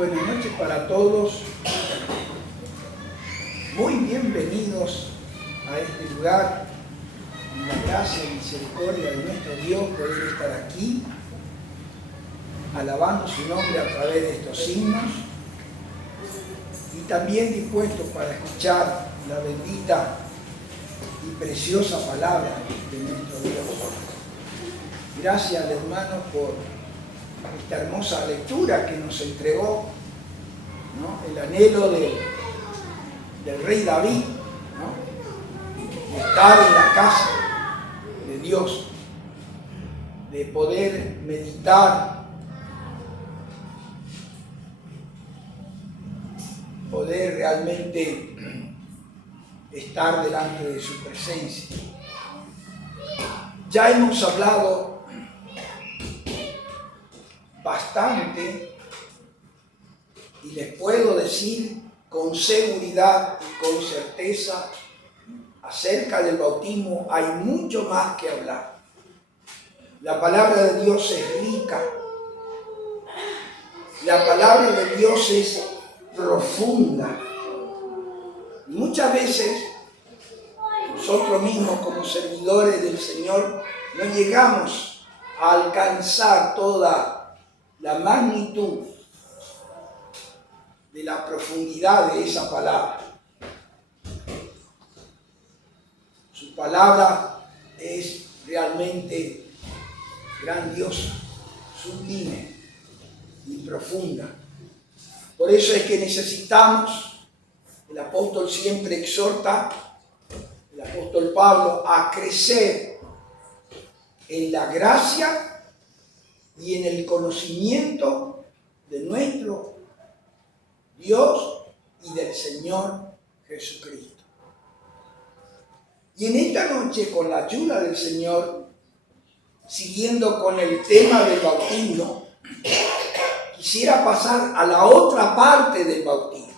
buenas noches para todos. Muy bienvenidos a este lugar. En la gracia y misericordia de nuestro Dios poder estar aquí, alabando su nombre a través de estos signos y también dispuestos para escuchar la bendita y preciosa palabra de nuestro Dios. Gracias, hermanos, por esta hermosa lectura que nos entregó, ¿no? El anhelo del rey David, ¿no? De estar en la casa de Dios, de poder meditar, poder realmente estar delante de su presencia. Ya hemos hablado bastante y les puedo decir con seguridad y con certeza acerca del bautismo. Hay mucho más que hablar. La palabra de Dios es rica, la palabra de Dios es profunda y muchas veces nosotros mismos como servidores del Señor no llegamos a alcanzar toda la magnitud de la profundidad de esa palabra. Su palabra es realmente grandiosa, sublime y profunda. Por eso es que necesitamos, el apóstol siempre exhorta, el apóstol Pablo, a crecer en la gracia y en el conocimiento de nuestro Dios y del Señor Jesucristo. Y en esta noche, con la ayuda del Señor, siguiendo con el tema del bautismo, quisiera pasar a la otra parte del bautismo.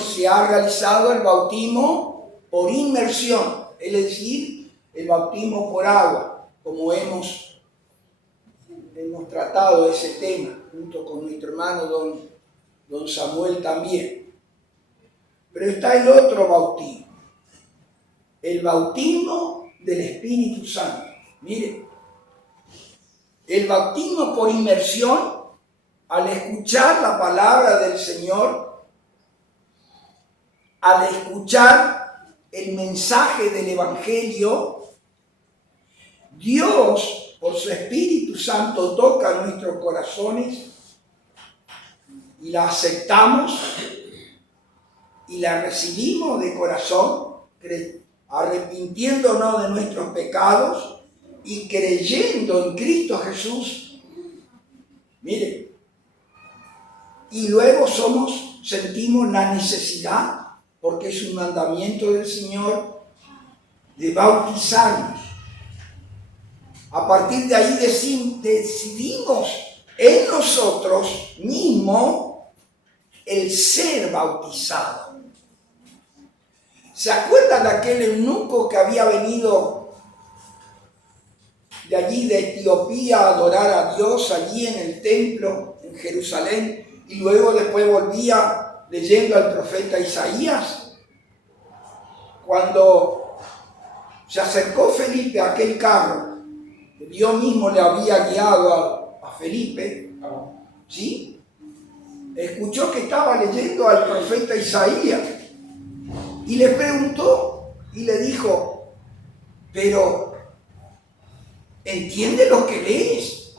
Se ha realizado el bautismo por inmersión, es decir, el bautismo por agua, como hemos tratado ese tema, junto con nuestro hermano don Samuel también. Pero está el otro bautismo, el bautismo del Espíritu Santo. Mire, el bautismo por inmersión, al escuchar la palabra del Señor, al escuchar el mensaje del Evangelio, Dios, por su Espíritu Santo, toca nuestros corazones y la aceptamos y la recibimos de corazón, arrepintiéndonos de nuestros pecados y creyendo en Cristo Jesús. Mire, y luego sentimos la necesidad, porque es un mandamiento del Señor, de bautizarnos. A partir de ahí decidimos en nosotros mismos el ser bautizado. ¿Se acuerdan de aquel eunuco que había venido de allí, de Etiopía, a adorar a Dios allí en el templo, en Jerusalén, y luego después volvía leyendo al profeta Isaías? Cuando se acercó Felipe a aquel carro, Dios mismo le había guiado a Felipe, ¿sí? Escuchó que estaba leyendo al profeta Isaías y le preguntó y le dijo: pero ¿entiende lo que lees?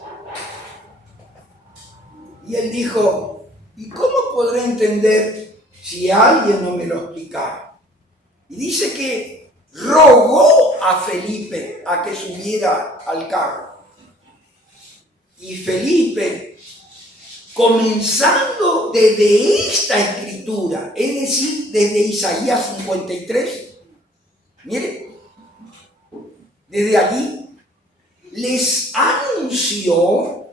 Y él dijo: ¿y cómo podré entender si alguien no me lo explicara? Y dice que rogó a Felipe a que subiera al carro. Y Felipe, comenzando desde esta escritura, es decir, desde Isaías 53, mire, desde allí, les anunció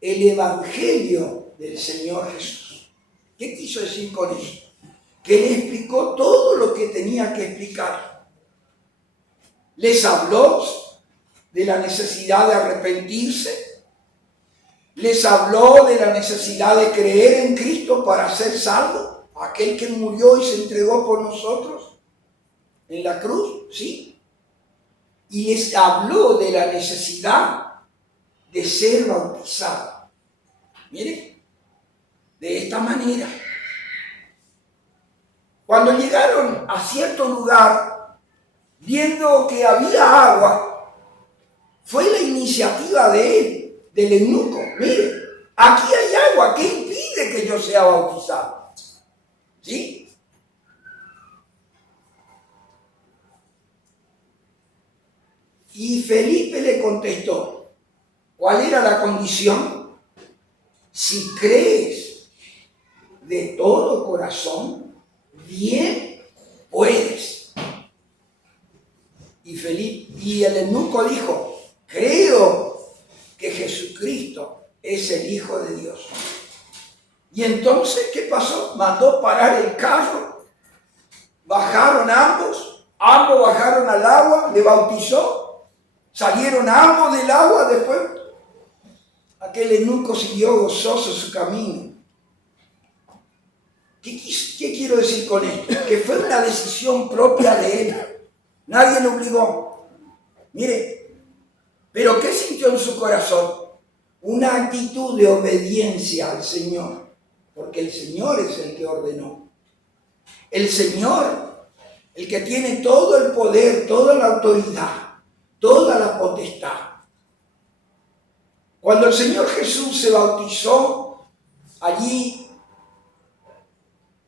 el Evangelio del Señor Jesús. ¿Qué quiso decir con eso? Que le explicó todo lo que tenía que explicar. Les habló de la necesidad de arrepentirse, Les habló de la necesidad de creer en Cristo para ser salvo, aquel que murió y se entregó por nosotros en la cruz, ¿sí? Y les habló de la necesidad de ser bautizado. Miren, de esta manera. Cuando llegaron a cierto lugar, viendo que había agua, fue la iniciativa de él, del eunuco. Mire, aquí hay agua, ¿qué impide que yo sea bautizado? ¿Sí? Y Felipe le contestó, ¿cuál era la condición? Si crees de todo corazón, bien puedes. Y el eunuco dijo, creo que Jesucristo es el Hijo de Dios. Y entonces, ¿qué pasó? Mandó parar el carro, bajaron ambos bajaron al agua, le bautizó, salieron ambos del agua, después aquel eunuco siguió gozoso su camino. ¿Qué quiero decir con esto? Que fue una decisión propia de él. Nadie lo obligó. Mire, pero ¿qué sintió en su corazón? Una actitud de obediencia al Señor, porque el Señor es el que ordenó. El Señor, el que tiene todo el poder, toda la autoridad, toda la potestad. Cuando el Señor Jesús se bautizó allí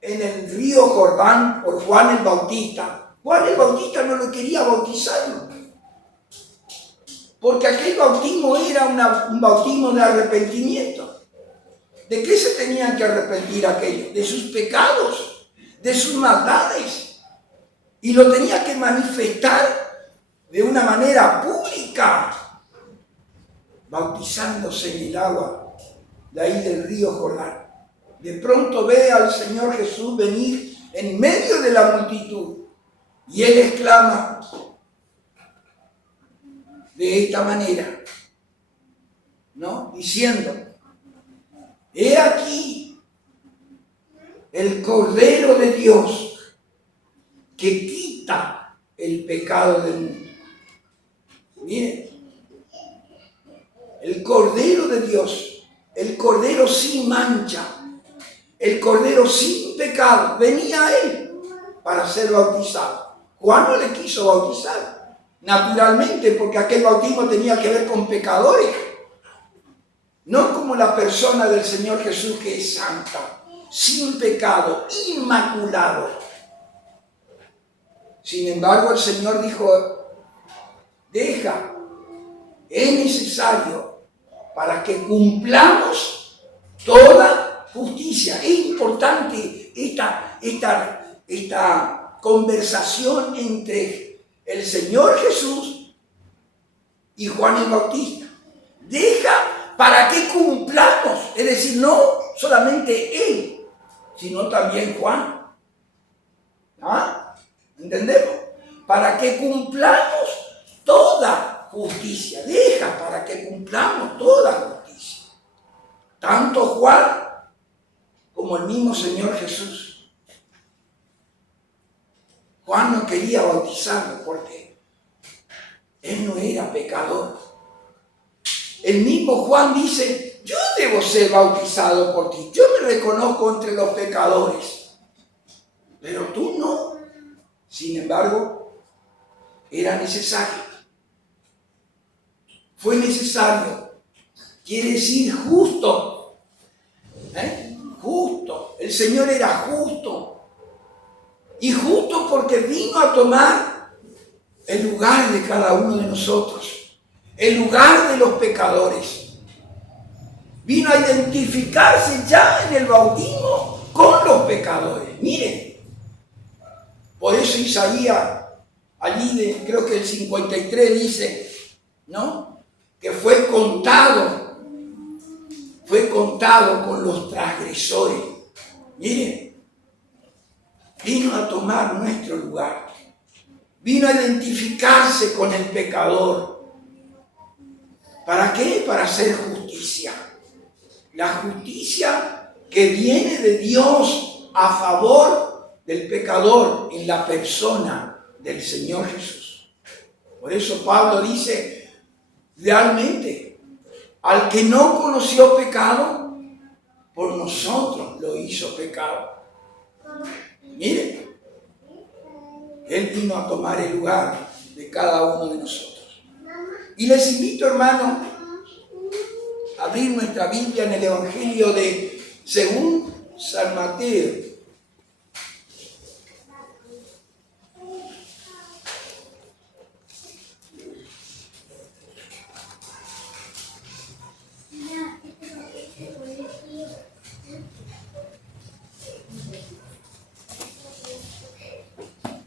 en el río Jordán por Juan el Bautista no lo quería bautizar, porque aquel bautismo era un bautismo de arrepentimiento. ¿De qué se tenían que arrepentir aquellos? De sus pecados, de sus maldades. Y lo tenía que manifestar de una manera pública, bautizándose en el agua de ahí del río Jordán. De pronto ve al Señor Jesús venir en medio de la multitud y él exclama de esta manera, ¿no? Diciendo, he aquí el Cordero de Dios que quita el pecado del mundo. Miren, el Cordero de Dios, el Cordero sin mancha, el Cordero sin pecado, venía a él para ser bautizado. Juan no le quiso bautizar, naturalmente, porque aquel bautismo tenía que ver con pecadores, no como la persona del Señor Jesús, que es santa, sin pecado, inmaculado. Sin embargo, el Señor dijo, es necesario para que cumplamos toda justicia. Es importante esta conversación entre el Señor Jesús y Juan el Bautista. Para que cumplamos, es decir, no solamente él, sino también Juan. ¿Ah? ¿Entendemos? Para que cumplamos toda justicia. Para que cumplamos toda justicia. Tanto Juan como el mismo Señor Jesús. Juan no quería bautizarlo porque él no era pecador. El mismo Juan dice, yo debo ser bautizado por ti. Yo me reconozco entre los pecadores, pero tú no. Sin embargo, era necesario. Fue necesario. Quiere decir justo. Justo. El Señor era justo. Y justo porque vino a tomar el lugar de cada uno de nosotros. El lugar de los pecadores. Vino a identificarse ya en el bautismo con los pecadores. Miren. Por eso Isaías, allí creo que el 53 dice, ¿no? Que fue contado con los transgresores. Miren, vino a tomar nuestro lugar. Vino a identificarse con el pecador. ¿Para qué? Para hacer justicia. la justicia que viene de Dios a favor del pecador en la persona del Señor Jesús. Por eso Pablo dice, realmente, al que no conoció pecado, por nosotros lo hizo pecado. Miren, Él vino a tomar el lugar de cada uno de nosotros. Y les invito, hermanos, a abrir nuestra Biblia en el Evangelio de según San Mateo.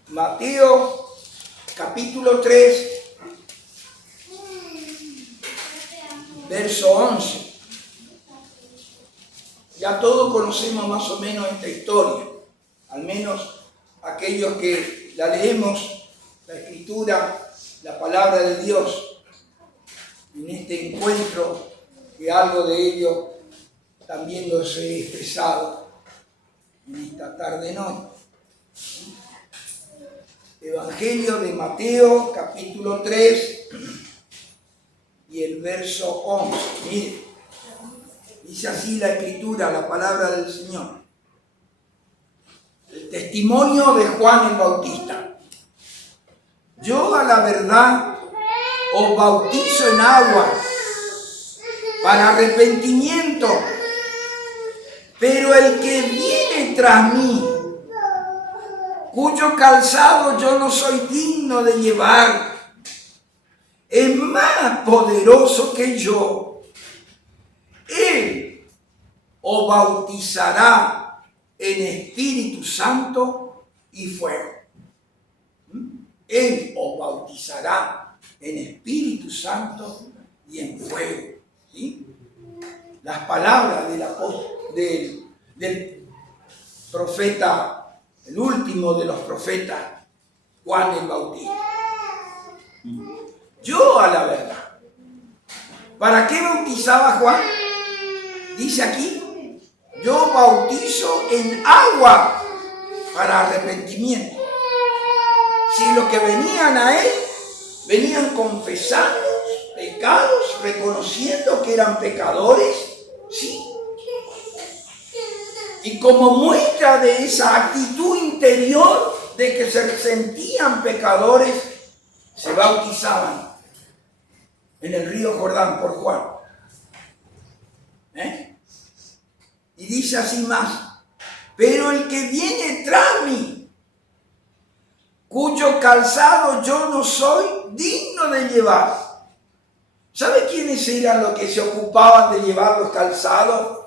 Mateo capítulo 3, verso 11. Ya todos conocemos más o menos esta historia, al menos aquellos que la leemos, la Escritura, la palabra de Dios, en este encuentro, que algo de ello también los he expresado en esta tarde-noche. Evangelio de Mateo, capítulo 3, y el verso 11. Mire, dice así la Escritura, la palabra del Señor. El testimonio de Juan el Bautista. Yo a la verdad os bautizo en agua para arrepentimiento, pero el que viene tras mí, cuyo calzado yo no soy digno de llevar, es más poderoso que yo. Él os bautizará en Espíritu Santo y fuego. Él os bautizará en Espíritu Santo y en fuego. ¿Sí? Las palabras del profeta, el último de los profetas, Juan el Bautista. Yo a la verdad. ¿Para qué bautizaba Juan? Dice aquí, yo bautizo en agua para arrepentimiento. Si los que venían a él, venían confesando pecados, reconociendo que eran pecadores, sí. Y como muestra de esa actitud interior de que se sentían pecadores, se bautizaban en el río Jordán por Juan. Y dice así más, pero el que viene tras mí, cuyo calzado yo no soy digno de llevar. ¿Sabe quiénes eran los que se ocupaban de llevar los calzados?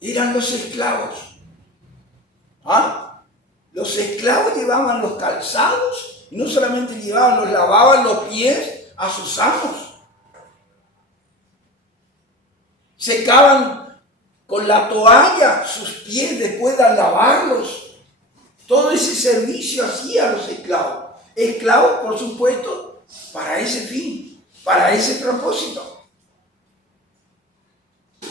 Eran los esclavos. Los esclavos llevaban los calzados, y no solamente llevaban, los lavaban los pies a sus amos. Secaban con la toalla sus pies después de lavarlos. Todo ese servicio hacían los esclavos. Esclavos, por supuesto, para ese fin, para ese propósito.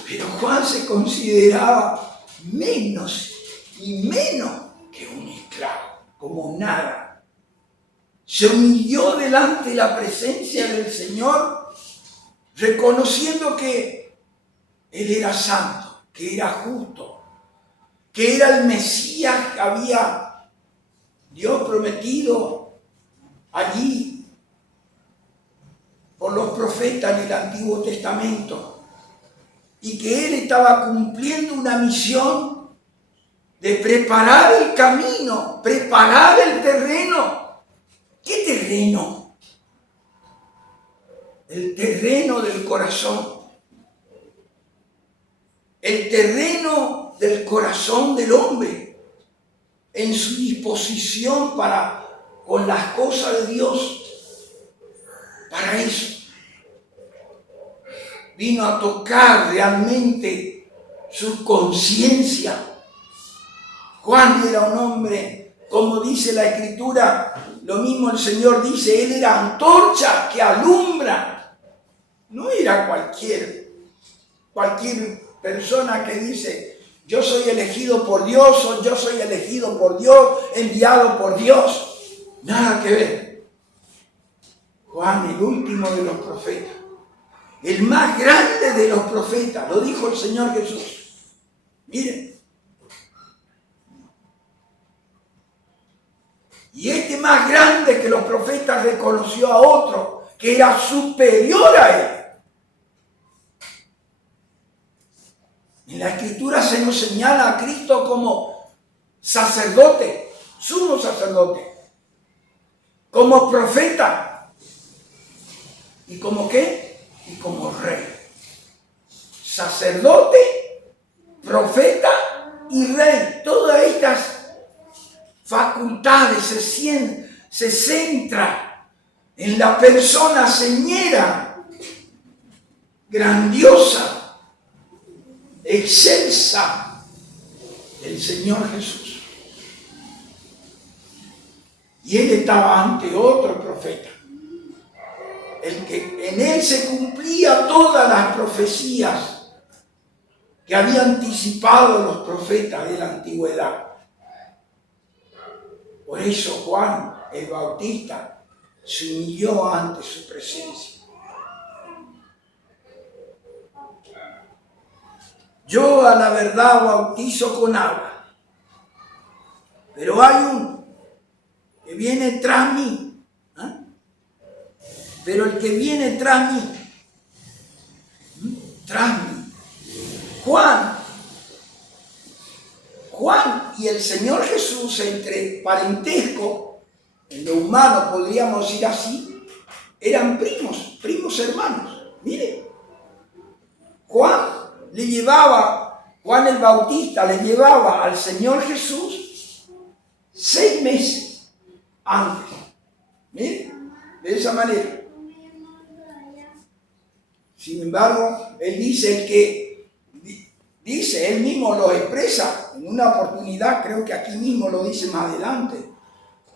Pero Juan se consideraba menos y menos que un esclavo, como nada. Se humilló delante de la presencia del Señor, reconociendo que Él era santo, que era justo, que era el Mesías que había Dios prometido allí por los profetas en el Antiguo Testamento. Y que Él estaba cumpliendo una misión de preparar el camino, preparar el terreno. ¿Qué terreno? El terreno del corazón. El terreno del corazón del hombre, en su disposición para con las cosas de Dios. Para eso vino a tocar realmente su conciencia. Juan era un hombre, como dice la Escritura, lo mismo el Señor dice, él era antorcha que alumbra. No era cualquier persona que dice, yo soy elegido por Dios, o yo soy elegido por Dios, enviado por Dios. Nada que ver. Juan, el último de los profetas, el más grande de los profetas, lo dijo el Señor Jesús. Miren. Y este más grande que los profetas reconoció a otro que era superior a él. En la Escritura se nos señala a Cristo como sacerdote, sumo sacerdote, como profeta. ¿Y como qué? Y como rey. Sacerdote, profeta y rey. Todas estas facultades se centra en la persona señera, grandiosa, excelsa del Señor Jesús. Y él estaba ante otro profeta, el que en él se cumplía todas las profecías que habían anticipado los profetas de la antigüedad. Por eso Juan el Bautista se humilló ante su presencia. Yo a la verdad bautizo con agua, pero hay uno que viene tras mí. Pero el que viene tras mí, Juan y el Señor Jesús, entre parentesco, en lo humano podríamos decir así, eran primos hermanos. Miren, Juan el Bautista le llevaba al Señor Jesús 6 meses antes. Miren, de esa manera. Sin embargo, él él mismo lo expresa en una oportunidad, creo que aquí mismo lo dice más adelante,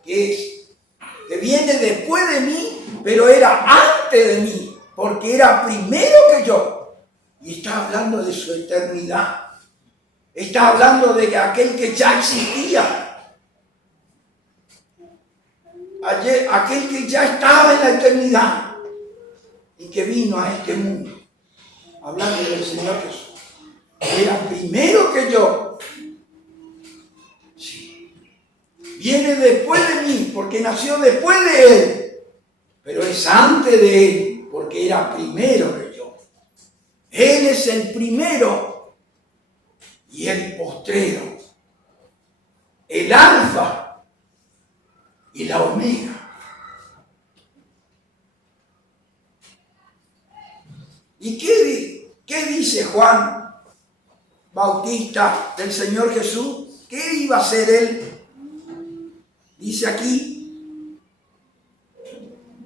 que viene después de mí, pero era antes de mí, porque era primero que yo. Y está hablando de su eternidad. Está hablando de aquel que ya existía. Aquel que ya estaba en la eternidad y que vino a este mundo. Hablando del Señor Jesús. Era primero que yo. Sí. Viene después de mí, porque nació después de él. Pero es antes de él, porque era primero que yo. Él es el primero y el postrero. El alfa y la omega. ¿Y qué dice Juan Bautista del Señor Jesús? ¿Qué iba a hacer él? Dice aquí,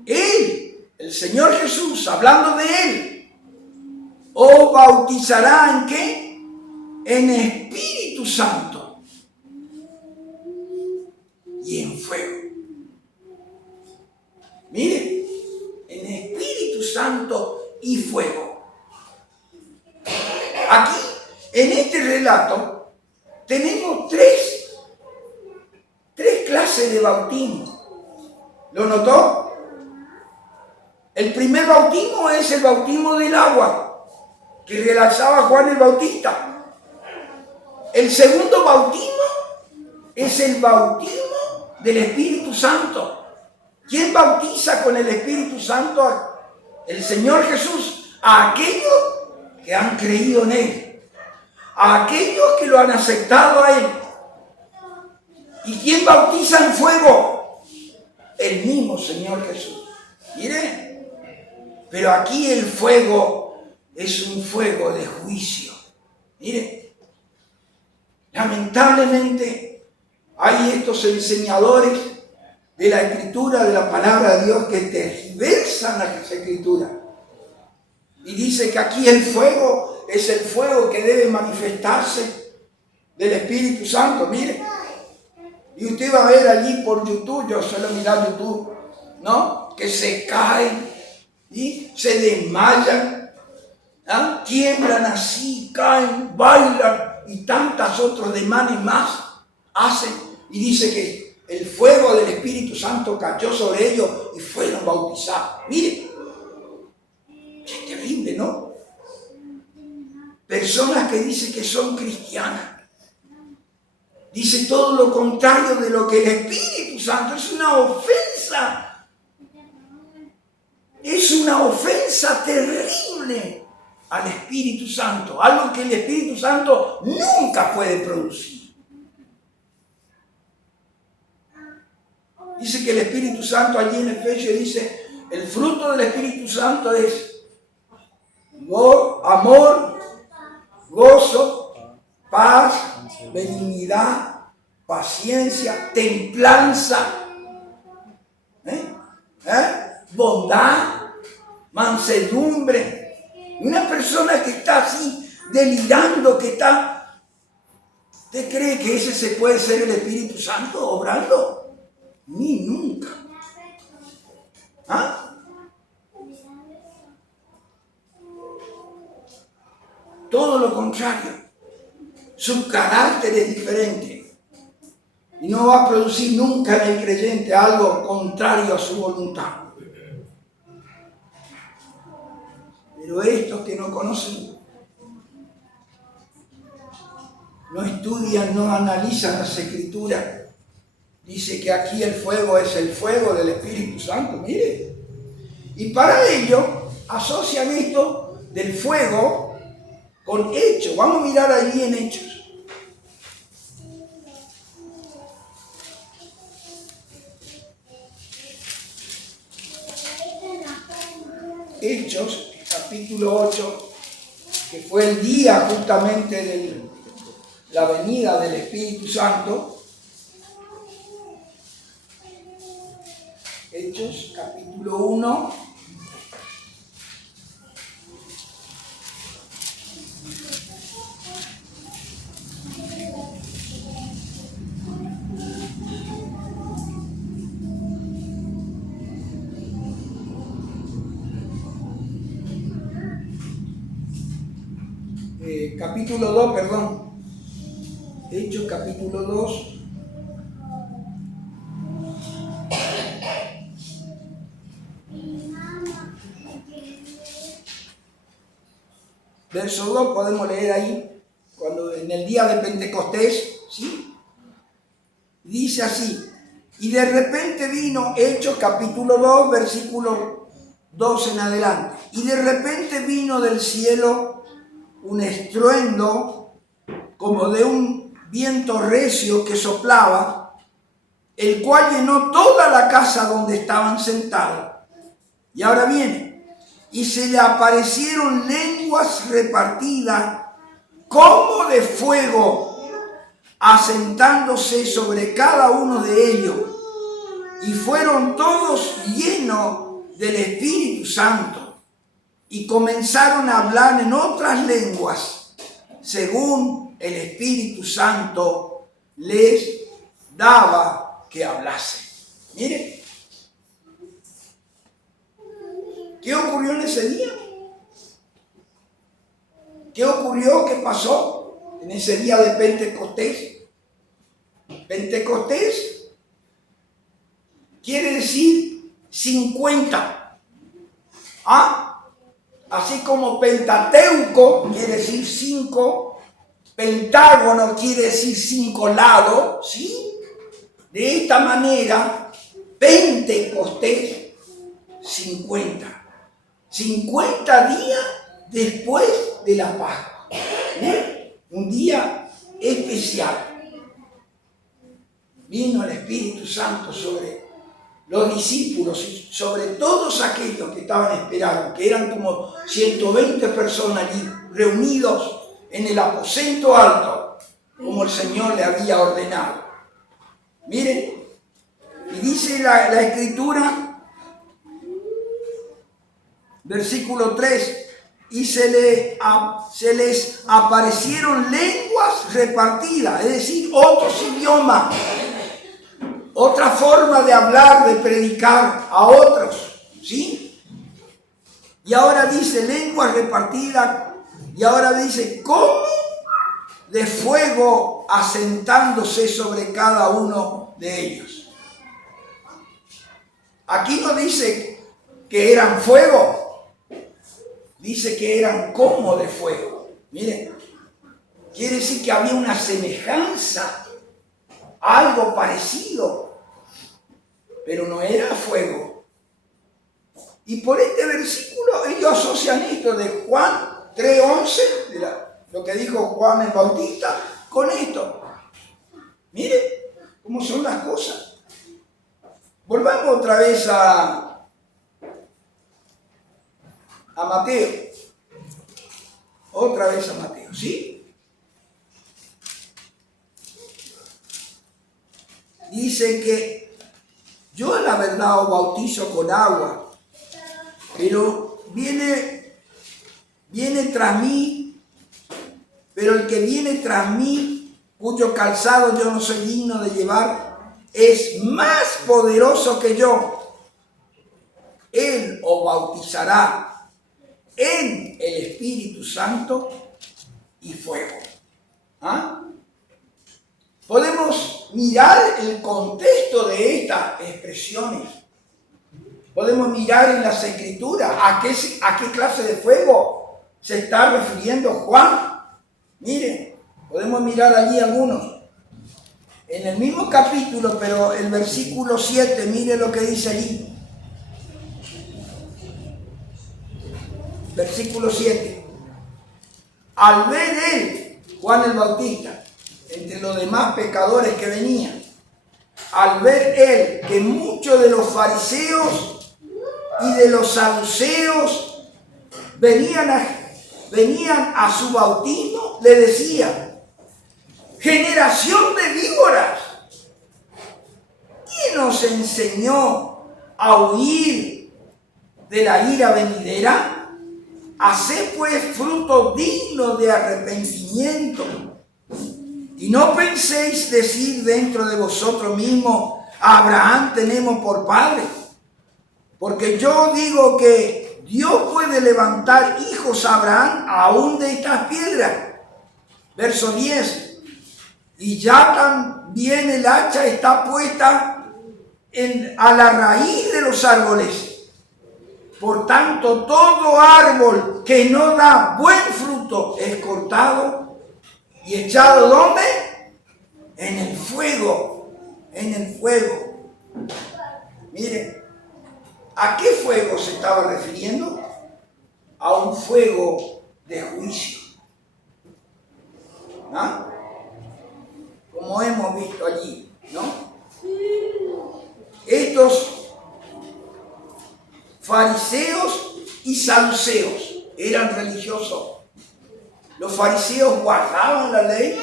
él, el Señor Jesús, hablando de él, os bautizará ¿en qué? En Espíritu Santo y en fuego. Mire, en Espíritu Santo y fuego. Aquí, en este relato, tenemos tres clases de bautismo. ¿Lo notó? El primer bautismo es el bautismo del agua, que realizaba Juan el Bautista. El segundo bautismo es el bautismo del Espíritu Santo. ¿Quién bautiza con el Espíritu Santo? El Señor Jesús. A aquellos que han creído en Él. A aquellos que lo han aceptado a Él. ¿Y quién bautiza en fuego? El mismo Señor Jesús. Mire, pero aquí el fuego es un fuego de juicio. Mire, lamentablemente hay estos enseñadores de la Escritura, de la palabra de Dios, que tergiversan las Escrituras. Y dice que aquí el fuego es el fuego que debe manifestarse del Espíritu Santo. Mire, y usted va a ver allí por YouTube, yo suelo mirar YouTube, ¿no? Que se caen y se desmayan, tiemblan así, caen, bailan y tantas otros demanes más hacen. Y dice que el fuego del Espíritu Santo cayó sobre ellos y fueron bautizados. Miren, qué terrible, ¿no? Personas que dicen que son cristianas. Dice todo lo contrario de lo que el Espíritu Santo. Es una ofensa. Es una ofensa terrible al Espíritu Santo. Algo que el Espíritu Santo nunca puede producir. Dice que el Espíritu Santo allí en Efesios dice, el fruto del Espíritu Santo es amor, gozo, paz, benignidad, paciencia, templanza, bondad, mansedumbre. Una persona que está así delirando, que está... ¿Usted cree que ese se puede ser el Espíritu Santo obrando? Ni nunca. Todo lo contrario. Su carácter es diferente. Y no va a producir nunca en el creyente algo contrario a su voluntad. Pero estos que no conocen, no estudian, no analizan las Escrituras, dice que aquí el fuego es el fuego del Espíritu Santo, mire. Y para ello asocian esto del fuego con Hechos. Vamos a mirar allí en Hechos. Hechos, capítulo 8, que fue el día justamente de la venida del Espíritu Santo. Hechos, capítulo 1. Capítulo 2, perdón. Hechos, capítulo 2. Verso 2 podemos leer ahí, cuando en el día de Pentecostés, ¿sí? Dice así, y de repente vino, Hechos capítulo 2, versículo 2 en adelante, y de repente vino del cielo un estruendo como de un viento recio que soplaba, el cual llenó toda la casa donde estaban sentados. Y ahora viene, y se le aparecieron lenguas repartidas como de fuego, asentándose sobre cada uno de ellos, y fueron todos llenos del Espíritu Santo, y comenzaron a hablar en otras lenguas, según el Espíritu Santo les daba que hablase. Mire, ¿qué ocurrió en ese día? ¿Qué ocurrió? ¿Qué pasó en ese día de Pentecostés? Pentecostés quiere decir 50. Así como Pentateuco quiere decir 5, Pentágono quiere decir 5 lados, ¿sí? De esta manera, Pentecostés, 50. 50 días después de la Pascua. Un día especial. Vino el Espíritu Santo sobre los discípulos y sobre todos aquellos que estaban esperando, que eran como 120 personas allí reunidos en el aposento alto, como el Señor le había ordenado. Miren, y dice la Escritura, versículo 3, y se les aparecieron lenguas repartidas, es decir, otros idiomas, otra forma de hablar, de predicar a otros, ¿sí? Y ahora dice lenguas repartidas. Y ahora dice como de fuego asentándose sobre cada uno de ellos. Aquí no dice que eran fuego. Dice que eran como de fuego. Miren, quiere decir que había una semejanza, algo parecido, pero no era fuego. Y por este versículo ellos asocian esto de Juan 3:11, lo que dijo Juan el Bautista, con esto. Miren cómo son las cosas. Volvamos otra vez a Mateo. Otra vez a Mateo, ¿sí? Dice que yo a la verdad os bautizo con agua, pero viene tras mí, pero el que viene tras mí, cuyo calzado yo no soy digno de llevar, es más poderoso que yo. Él os bautizará en el Espíritu Santo y fuego. ¿Ah? Podemos mirar el contexto de estas expresiones. Podemos mirar en las Escrituras a qué clase de fuego se está refiriendo Juan. Miren, podemos mirar allí algunos. En el mismo capítulo, pero el versículo 7, mire lo que dice allí. Versículo 7. Al ver él, Juan el Bautista, entre los demás pecadores que venían, al ver él que muchos de los fariseos y de los saduceos venían a su bautismo, le decía: generación de víboras, ¿quién nos enseñó a huir de la ira venidera? Haced pues frutos dignos de arrepentimiento. Y no penséis decir dentro de vosotros mismos: Abraham tenemos por padre. Porque yo digo que Dios puede levantar hijos a Abraham aún de estas piedras. Verso 10. Y ya también el hacha está puesta a la raíz de los árboles. Por tanto, todo árbol que no da buen fruto es cortado y echado ¿dónde? En el fuego. En el fuego. Miren, ¿a qué fuego se estaba refiriendo? A un fuego de juicio. ¿Ah? Como hemos visto allí, ¿no? Estos fariseos y saduceos eran religiosos. Los fariseos guardaban la ley,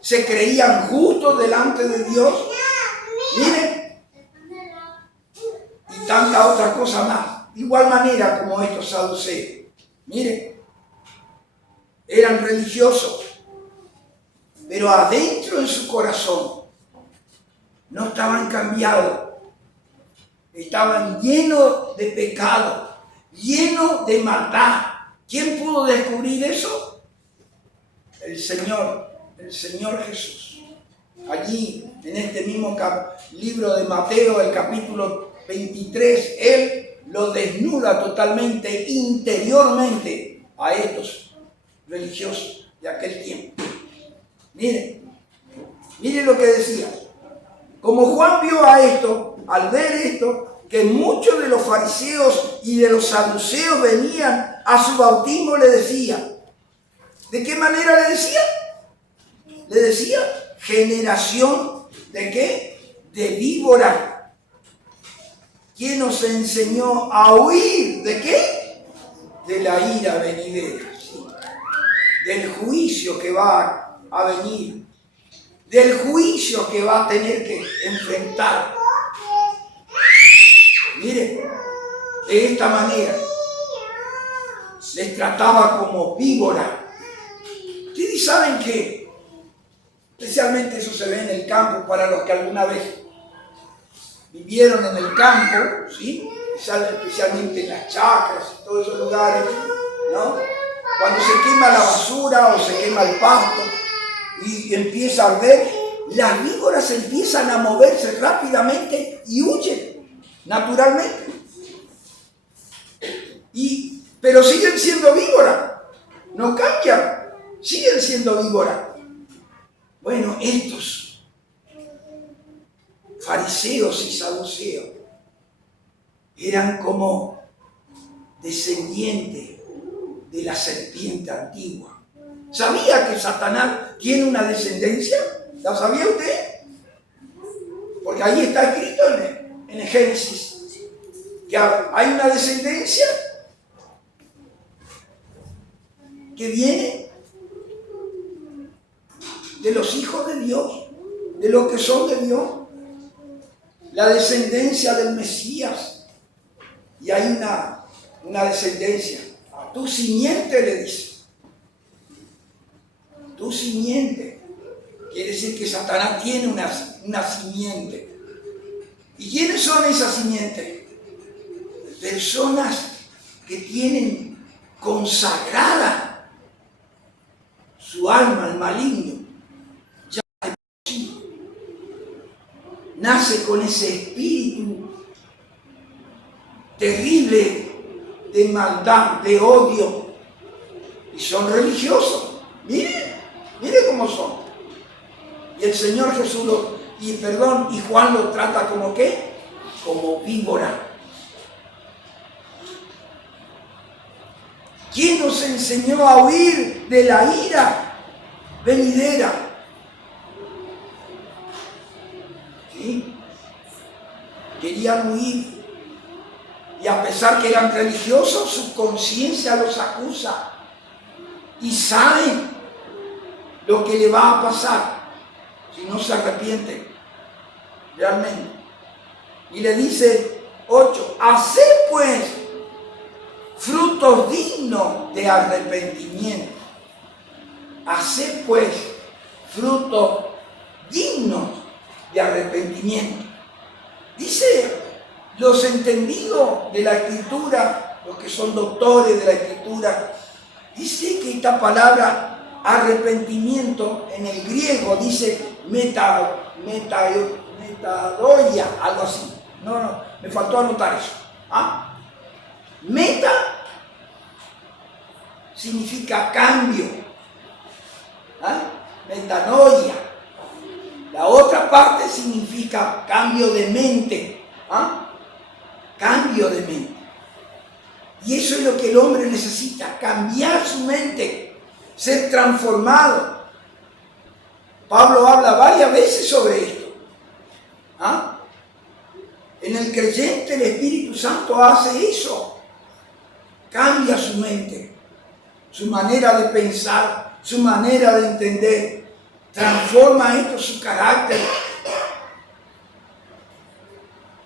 se creían justos delante de Dios. Miren, y tanta otra cosa más. De igual manera como estos saduceos. Miren, eran religiosos, pero adentro en su corazón no estaban cambiados. Estaban llenos de pecado, llenos de maldad. ¿Quién pudo descubrir eso? El Señor Jesús. Allí, en este mismo libro de Mateo, el capítulo 23, Él lo desnuda totalmente, interiormente, a estos religiosos de aquel tiempo. Miren lo que decía. Como Juan vio a esto, al ver esto, que muchos de los fariseos y de los saduceos venían a su bautismo, le decía. ¿De qué manera le decía? Le decía, generación ¿de qué? De víbora. ¿Quién nos enseñó a huir? ¿De qué? De la ira venidera, ¿sí? Del juicio que va a venir, del juicio que va a tener que enfrentar. Miren, de esta manera les trataba como víbora. Ustedes saben que, especialmente eso se ve en el campo, para los que alguna vez vivieron en el campo, ¿sí? especialmente en las chacras y todos esos lugares, ¿no? Cuando se quema la basura o se quema el pasto y empieza a arder, las víboras empiezan a moverse rápidamente y huyen naturalmente. Pero siguen siendo víboras, no cambian, siguen siendo víboras. Bueno, estos fariseos y saduceos eran como descendientes de la serpiente antigua. ¿Sabía que Satanás tiene una descendencia? ¿La sabía usted? Porque ahí está escrito en el Génesis que hay una descendencia que viene de los hijos de Dios, de los que son de Dios, la descendencia del Mesías. Y hay una descendencia. A tu simiente le dice. Tu simiente. Quiere decir que Satanás tiene una simiente. ¿Y quiénes son esas simientes? Personas que tienen consagrada su alma al maligno. Ya de por sí. Nace con ese espíritu terrible de maldad, de odio. Y son religiosos. Miren cómo son. Y el Señor Jesús y Juan lo trata como ¿qué? Como víbora. ¿Quién nos enseñó a huir de la ira venidera? ¿Sí? Querían huir. Y a pesar que eran religiosos, su conciencia los acusa. Y saben lo que le va a pasar si no se arrepienten realmente. Y le dice 8, haced pues frutos dignos de arrepentimiento. Haced pues frutos dignos de arrepentimiento. Dice los entendidos de la Escritura, los que son doctores de la Escritura, dice que esta palabra arrepentimiento en el griego dice metadoia, algo así. No, me faltó anotar eso. Meta significa cambio. Metanoia. La otra parte significa cambio de mente. Cambio de mente. Y eso es lo que el hombre necesita, cambiar su mente, ser transformado. Pablo habla varias veces sobre esto. En el creyente el Espíritu Santo hace eso. Cambia su mente, su manera de pensar, su manera de entender. Transforma esto su carácter.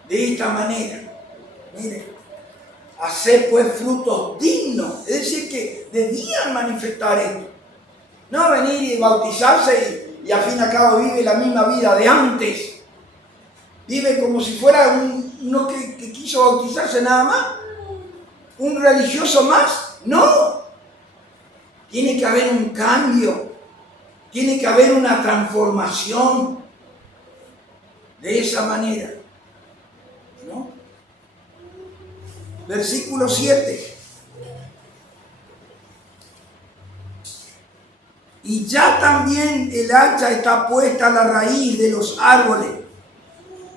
De esta manera. Mire, hacer pues frutos dignos. Es decir, que debían manifestar esto. No venir y bautizarse y al fin y al cabo vive la misma vida de antes. Vive como si fuera uno que quiso bautizarse nada más. Un religioso más. No. Tiene que haber un cambio. Tiene que haber una transformación. De esa manera. ¿No? Versículo 7. Y ya también el hacha está puesta a la raíz de los árboles.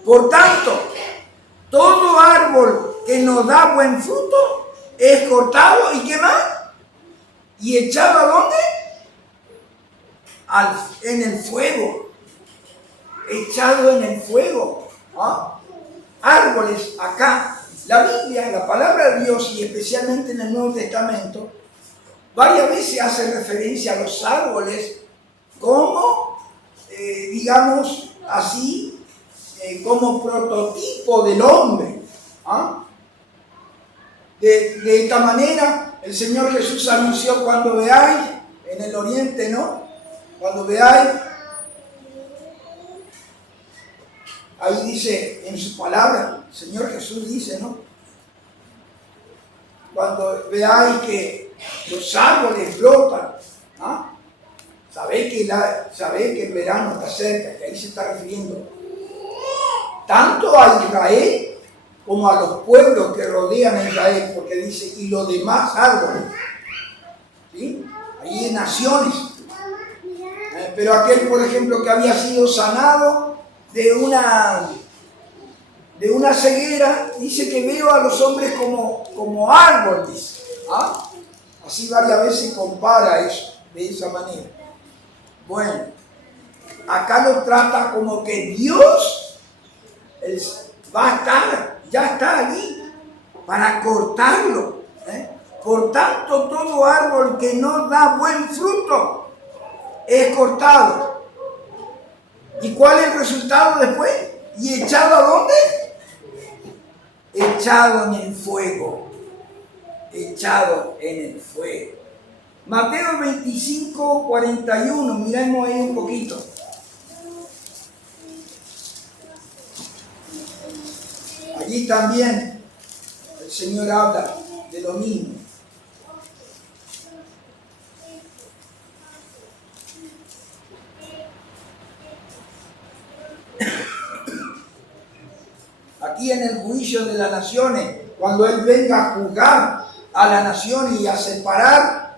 Por tanto, todo árbol que nos da buen fruto es cortado, ¿y qué más? ¿Y echado a dónde? En el fuego. Echado en el fuego. Árboles acá. La Biblia, la palabra de Dios, y especialmente en el Nuevo Testamento, varias veces hace referencia a los árboles como, digamos así, como prototipo del hombre. De esta manera, el Señor Jesús anunció: cuando veáis en el oriente, ¿no? Cuando veáis, ahí dice en su palabra, el Señor Jesús dice, ¿no? cuando veáis que los árboles flotan, ¿ah? Sabéis que el verano está cerca, que ahí se está refiriendo tanto a Israel como a los pueblos que rodean a Israel, porque dice, y los demás árboles, ¿sí? Ahí hay naciones. Pero aquel, por ejemplo, que había sido sanado de una ceguera, dice que veo a los hombres como árbol, dice. ¿Ah? Así varias veces compara eso, de esa manera. Bueno, acá lo trata como que Dios va a estar, ya está allí, para cortarlo. Por tanto, todo árbol que no da buen fruto es cortado. ¿Y cuál es el resultado después? ¿Y echado a dónde? Echado en el fuego. Echado en el fuego. Mateo 25, 41. Miremos ahí un poquito. Allí también el Señor habla de lo mismo. Aquí en el juicio de las naciones, cuando Él venga a juzgar a la nación y a separar,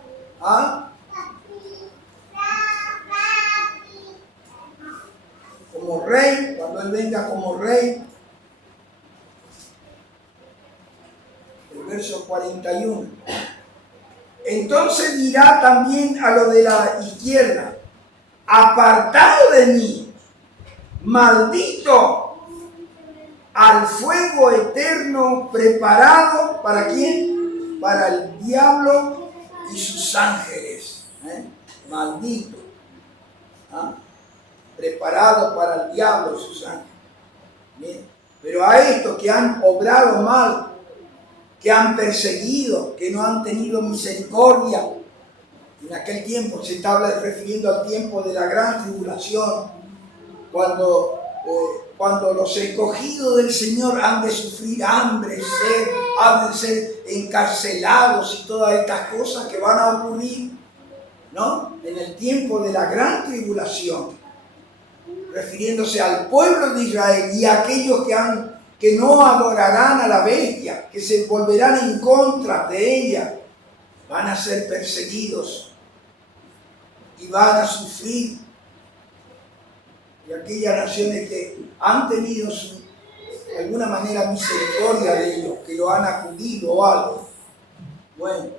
como rey, cuando Él venga como rey, el verso 41. Entonces dirá también a lo de la izquierda, apartado de mí, maldito, al fuego eterno preparado, ¿para quién? Para el diablo y sus ángeles. Maldito. Preparado para el diablo y sus ángeles. Bien. Pero a estos que han obrado mal, que han perseguido, que no han tenido misericordia, en aquel tiempo se está refiriendo al tiempo de la gran tribulación, cuando los escogidos del Señor han de sufrir hambre, sed, han de ser encarcelados y todas estas cosas que van a ocurrir, ¿no? En el tiempo de la gran tribulación, refiriéndose al pueblo de Israel y a aquellos que no adorarán a la bestia, que se volverán en contra de ella, van a ser perseguidos y van a sufrir. Y aquellas naciones que han tenido de alguna manera misericordia de ellos, que lo han acudido o algo. Bueno,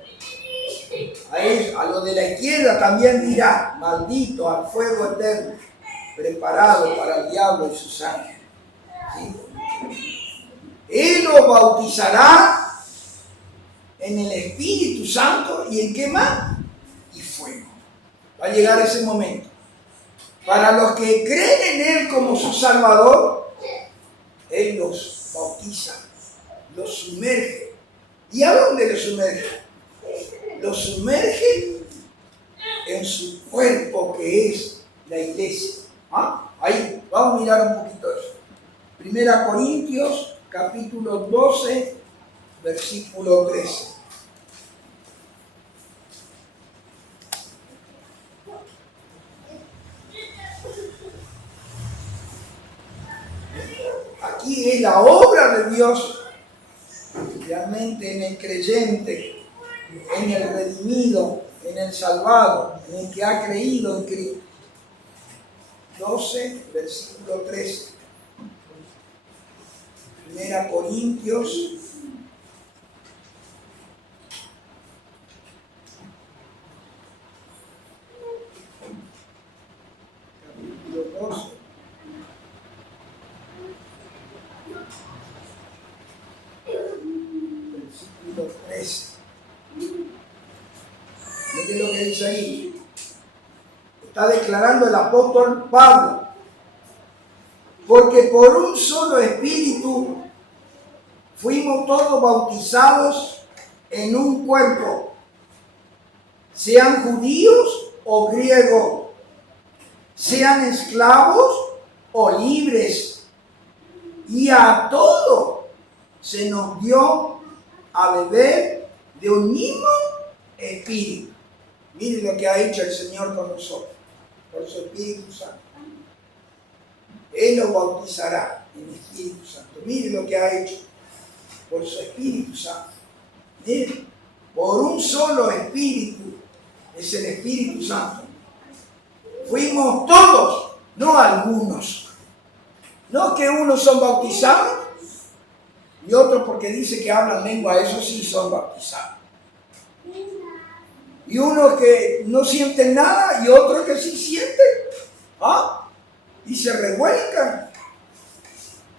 a lo de la izquierda también dirá, maldito al fuego eterno, preparado para el diablo y sus ángeles. ¿Sí? Él los bautizará en el Espíritu Santo y en qué más? Y fuego. Va a llegar ese momento. Para los que creen en Él como su Salvador, Él los bautiza, los sumerge. ¿Y a dónde los sumerge? Los sumerge en su cuerpo que es la iglesia. Ahí, vamos a mirar un poquito eso. Primera Corintios, capítulo 12, versículo 13. Aquí es la obra de Dios, realmente en el creyente, en el redimido, en el salvado, en el que ha creído en Cristo. 12, versículo 13. Primera Corintios, capítulo 12. Versículo 13. Miren lo que dice ahí. Está declarando el apóstol Pablo. Porque por un solo espíritu fuimos todos bautizados en un cuerpo, sean judíos o griegos, sean esclavos o libres, y a todos se nos dio a beber de un mismo espíritu. Mire lo que ha hecho el Señor con nosotros, por su Espíritu Santo. Él los bautizará en Espíritu Santo. Mire lo que ha hecho por su Espíritu Santo. Mire, por un solo Espíritu, es el Espíritu Santo. Fuimos todos, no algunos. No que unos son bautizados y otros porque dice que hablan lengua, esos sí son bautizados. Y unos que no sienten nada y otros que sí sienten. ¿Ah? Y se revuelcan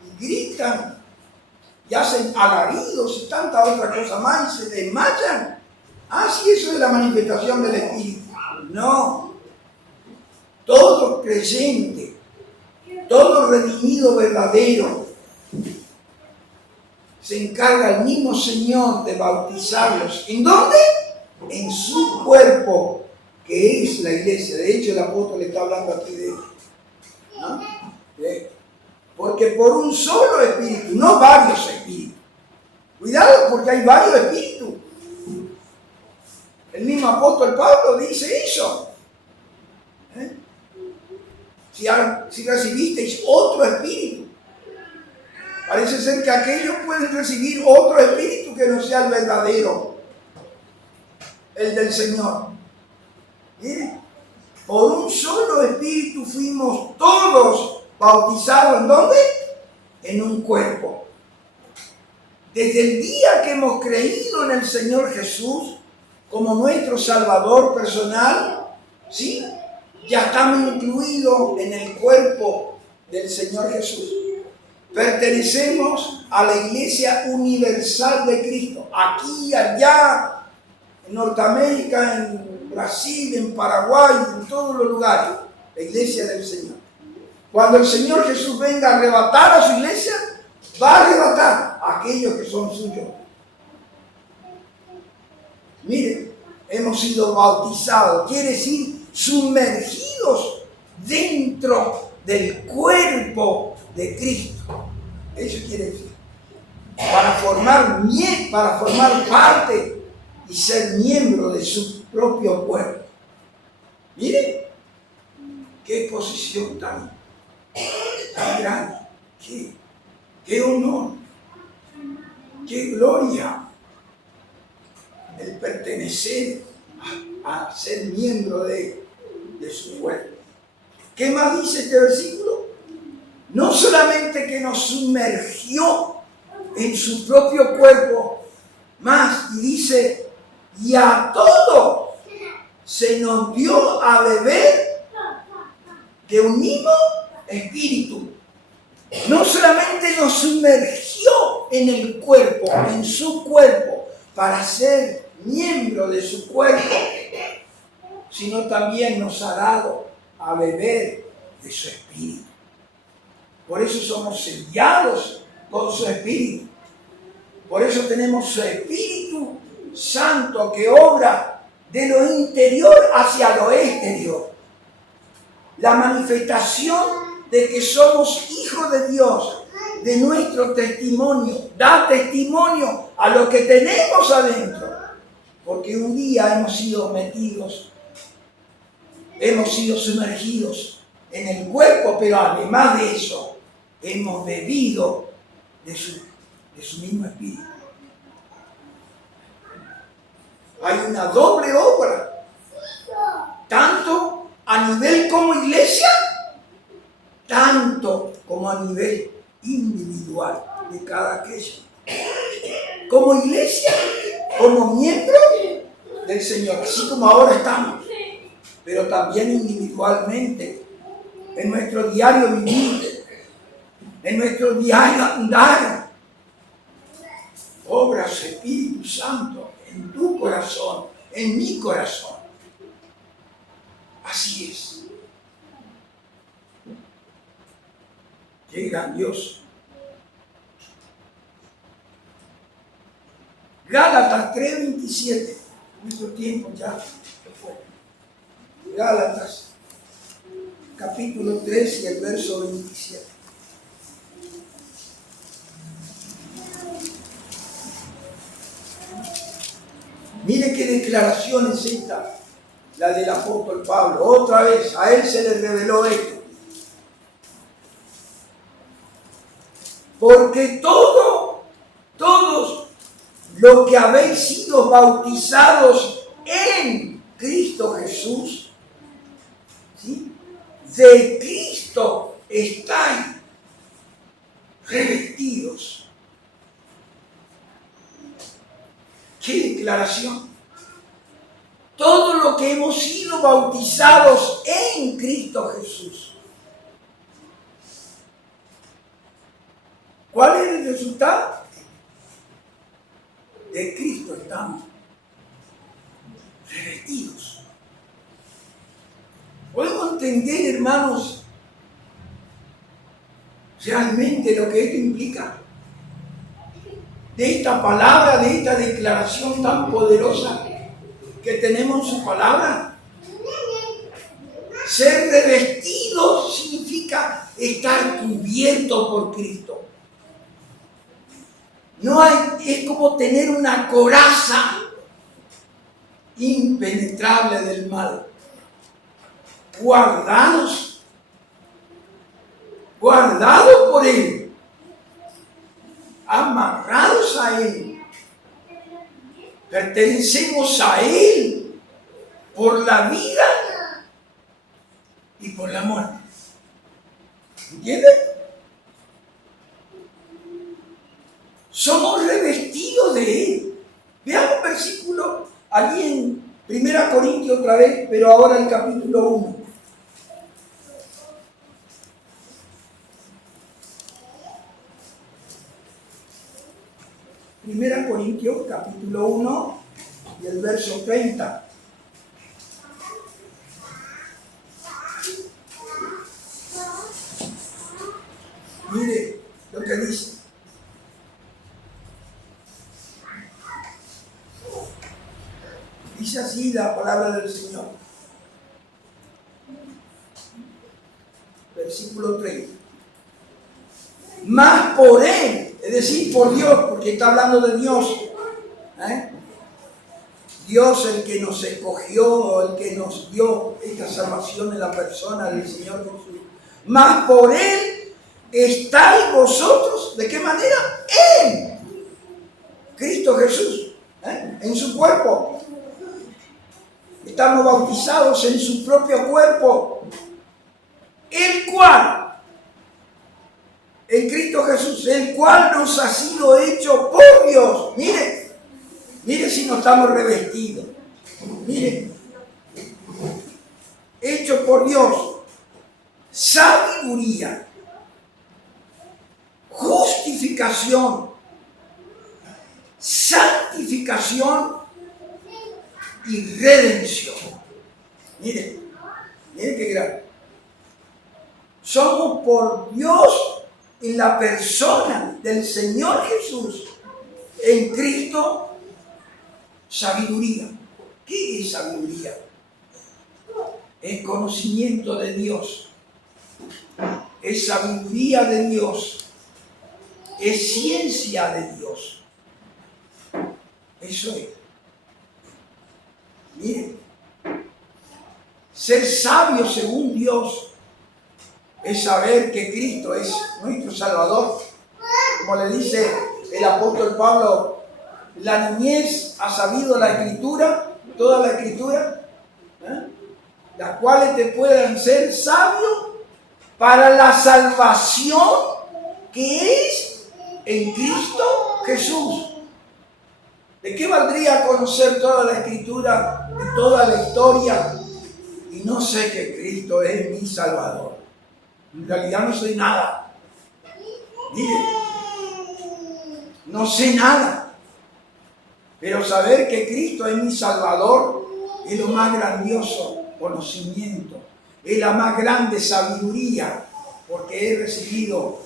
y gritan y hacen alaridos y tanta otra cosa más y se desmayan. Ah, sí, eso es la manifestación del Espíritu. No. Todo creyente, todo redimido verdadero, se encarga el mismo Señor de bautizarlos. ¿En dónde? En su cuerpo, que es la iglesia. De hecho, el apóstol está hablando aquí de ello. ¿No? Porque por un solo espíritu, no varios espíritus. Cuidado, porque hay varios espíritus. El mismo apóstol Pablo dice eso. Si recibisteis otro espíritu, parece ser que aquellos pueden recibir otro espíritu que no sea el verdadero, el del Señor. Miren, por un solo espíritu fuimos todos bautizados. ¿En dónde? En un cuerpo. Desde el día que hemos creído en el Señor Jesús como nuestro Salvador personal, ¿sí? Ya estamos incluidos en el cuerpo del Señor Jesús. Pertenecemos a la Iglesia Universal de Cristo. Aquí, allá, en Norteamérica, en Brasil, en Paraguay, en todos los lugares. La Iglesia del Señor. Cuando el Señor Jesús venga a arrebatar a su iglesia, va a arrebatar a aquellos que son suyos. Miren, hemos sido bautizados, quiere decir sumergidos dentro del cuerpo de Cristo. Eso quiere decir. Para formar parte y ser miembro de su propio cuerpo. Miren, qué posición tan grande, qué honor, qué gloria el pertenecer a ser miembro de su cuerpo. ¿Qué más dice este versículo? No solamente que nos sumergió en su propio cuerpo, más, y dice, y a todo se nos dio a beber de un mismo espíritu. No solamente nos sumergió en el cuerpo, en su cuerpo, para ser miembro de su cuerpo, sino también nos ha dado a beber de su espíritu. Por eso somos sellados con su espíritu. Por eso tenemos su Espíritu Santo que obra de lo interior hacia lo exterior. La manifestación de que somos hijos de Dios, de nuestro testimonio, da testimonio a lo que tenemos adentro. Porque un día hemos sido metidos, hemos sido sumergidos en el cuerpo, pero además de eso, hemos bebido de su mismo espíritu. Hay una doble obra, tanto a nivel como iglesia, tanto como a nivel individual de cada creyente. Como iglesia, como miembro del Señor, así como ahora estamos, pero también individualmente, en nuestro diario vivir, en nuestro diario andar. Obra su Espíritu Santo en tu corazón, en mi corazón. Así es. Qué grandioso. Gálatas 3:27. Nuestro tiempo ya se fue. Gálatas, capítulo 3 y el verso 27. Mire qué declaración es esta, la del apóstol Pablo. Otra vez, a él se le reveló esto. Porque todos los que habéis sido bautizados en Cristo Jesús, ¿sí?, de Cristo estáis revestidos. ¡Qué declaración! Todo lo que hemos sido bautizados en Cristo Jesús. ¿Cuál es el resultado? De Cristo estamos revestidos. ¿Podemos entender, hermanos, realmente lo que esto implica? De esta palabra, de esta declaración tan poderosa que tenemos en su palabra. Ser revestido significa estar cubierto por Cristo. No hay, es como tener una coraza impenetrable del mal. Guardados por Él, amarrados a Él, pertenecemos a Él por la vida y por la muerte. ¿Entienden? Somos revestidos de Él. Veamos un versículo allí en 1 Corintios otra vez, pero ahora el capítulo 1. 1 Corintios capítulo 1 y el verso 30. Mire lo que dice. Dice así la palabra del Señor. Versículo 30. Más por Él, es decir, por Dios, porque está hablando de Dios. Dios, el que nos escogió, el que nos dio esta salvación en la persona del Señor Jesús. Más por Él estáis vosotros, ¿de qué manera? En Cristo Jesús, en su cuerpo. Estamos bautizados en su propio cuerpo, el cual, en Cristo Jesús, el cual nos ha sido hecho por Dios. Mire si no estamos revestidos. Mire, hecho por Dios, sabiduría, justificación, santificación y redención. Mire qué grande. Somos por Dios en la persona del Señor Jesús, en Cristo, sabiduría. ¿Qué es sabiduría? Es conocimiento de Dios, es sabiduría de Dios, es ciencia de Dios. Eso es. Miren, ser sabio según Dios es saber que Cristo es nuestro Salvador. Como le dice el apóstol Pablo, la niñez ha sabido la Escritura, toda la Escritura, las cuales te puedan ser sabios para la salvación que es en Cristo Jesús. ¿De qué valdría conocer toda la Escritura y toda la historia y no sé que Cristo es mi Salvador? En realidad no sé nada. Miren, no sé nada. Pero saber que Cristo es mi Salvador es lo más grandioso conocimiento. Es la más grande sabiduría, porque he recibido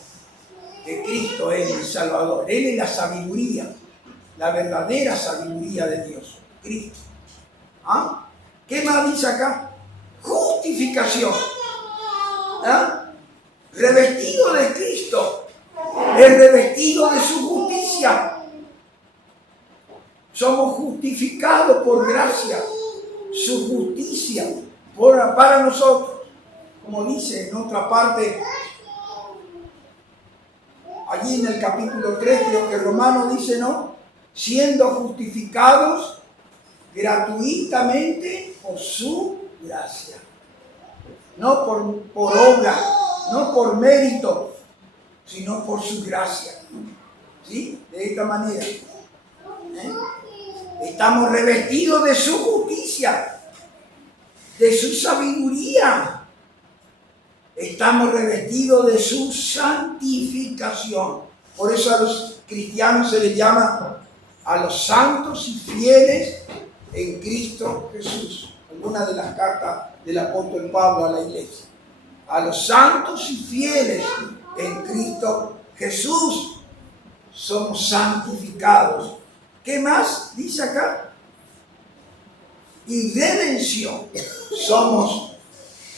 que Cristo es mi Salvador. Él es la sabiduría, la verdadera sabiduría de Dios, Cristo. ¿Qué más dice acá? Justificación. Revestido de Cristo, es revestido de su justicia. Somos justificados por gracia, su justicia para nosotros. Como dice en otra parte, allí en el capítulo 3, creo que Romano dice, ¿no? Siendo justificados gratuitamente por su gracia. No por obra, no por mérito, sino por su gracia. ¿Sí? De esta manera. Estamos revestidos de su justicia, de su sabiduría. Estamos revestidos de su santificación. Por eso a los cristianos se les llama a los santos y fieles en Cristo Jesús. Alguna de las cartas del apóstol Pablo a la iglesia. A los santos y fieles en Cristo Jesús somos santificados. ¿Qué más dice acá? Y redención. Somos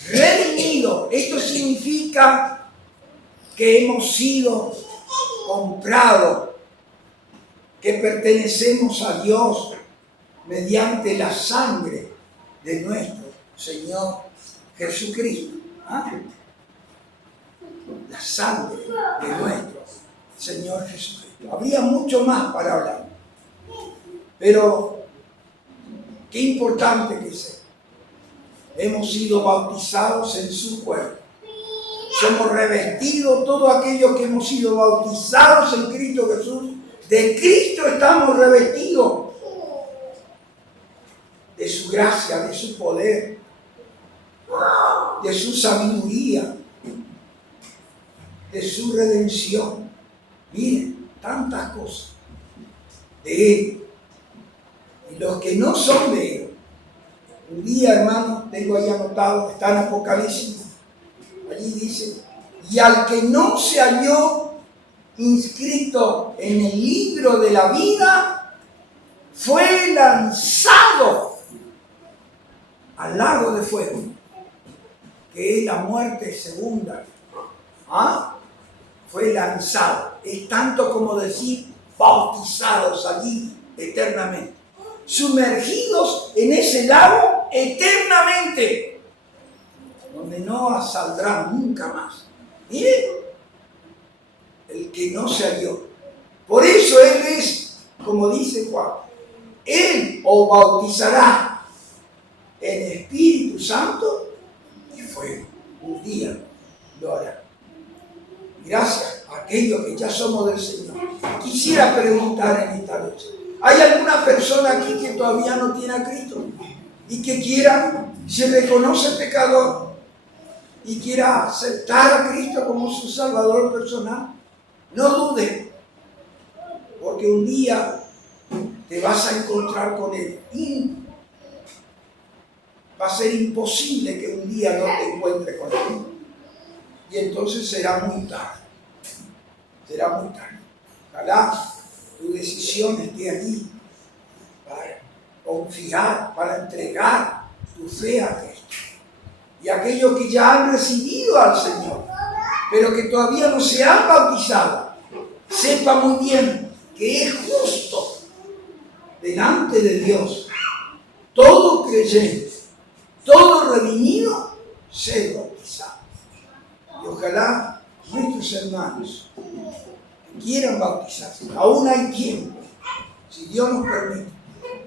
redimidos. Esto significa que hemos sido comprados, que pertenecemos a Dios mediante la sangre de nuestro Señor Jesucristo. ¿Ah? La sangre de nuestro Señor Jesucristo. Habría mucho más para hablar, pero qué importante que sea. Hemos sido bautizados en su cuerpo. Somos revestidos, todos aquellos que hemos sido bautizados en Cristo Jesús. De Cristo estamos revestidos. De su gracia, de su poder, de su sabiduría, de su redención. Miren, tantas cosas de Él. Y los que no son de Él. Un día, hermano, tengo ahí anotado, está en Apocalipsis. Allí dice, y al que no se halló inscrito en el libro de la vida, fue lanzado al lago de fuego, que es la muerte segunda. ¿Ah? Fue lanzado. Es tanto como decir bautizados allí eternamente. Sumergidos en ese lago eternamente, donde no saldrán nunca más. Miren, el que no se halló. Por eso Él es, como dice Juan, Él os bautizará en Espíritu Santo y fuego. Un día lo hará. Gracias a aquellos que ya somos del Señor. Quisiera preguntar en esta noche, ¿hay alguna persona aquí que todavía no tiene a Cristo? Y que quiera, se reconoce pecador y quiera aceptar a Cristo como su Salvador personal. No dude, porque un día te vas a encontrar con Él. Va a ser imposible que un día no te encuentres con Él. Y entonces será muy tarde. Será muy tarde. Ojalá tu decisión esté allí para confiar, para entregar tu fe a Cristo. Y aquellos que ya han recibido al Señor, pero que todavía no se han bautizado, sepa muy bien que es justo delante de Dios todo creyente, todo redimido, ser bautizado. Y ojalá nuestros hermanos que quieran bautizarse, aún hay tiempo, si Dios nos permite,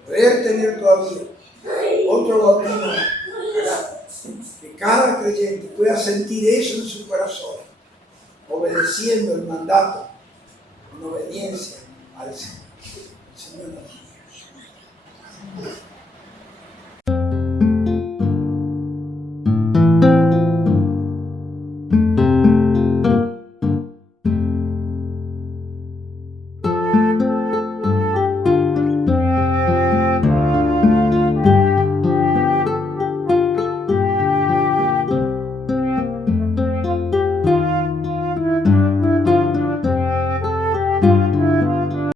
poder tener todavía otro bautismo. Ojalá que cada creyente pueda sentir eso en su corazón, obedeciendo el mandato, en obediencia al Señor. El Señor nos bendiga.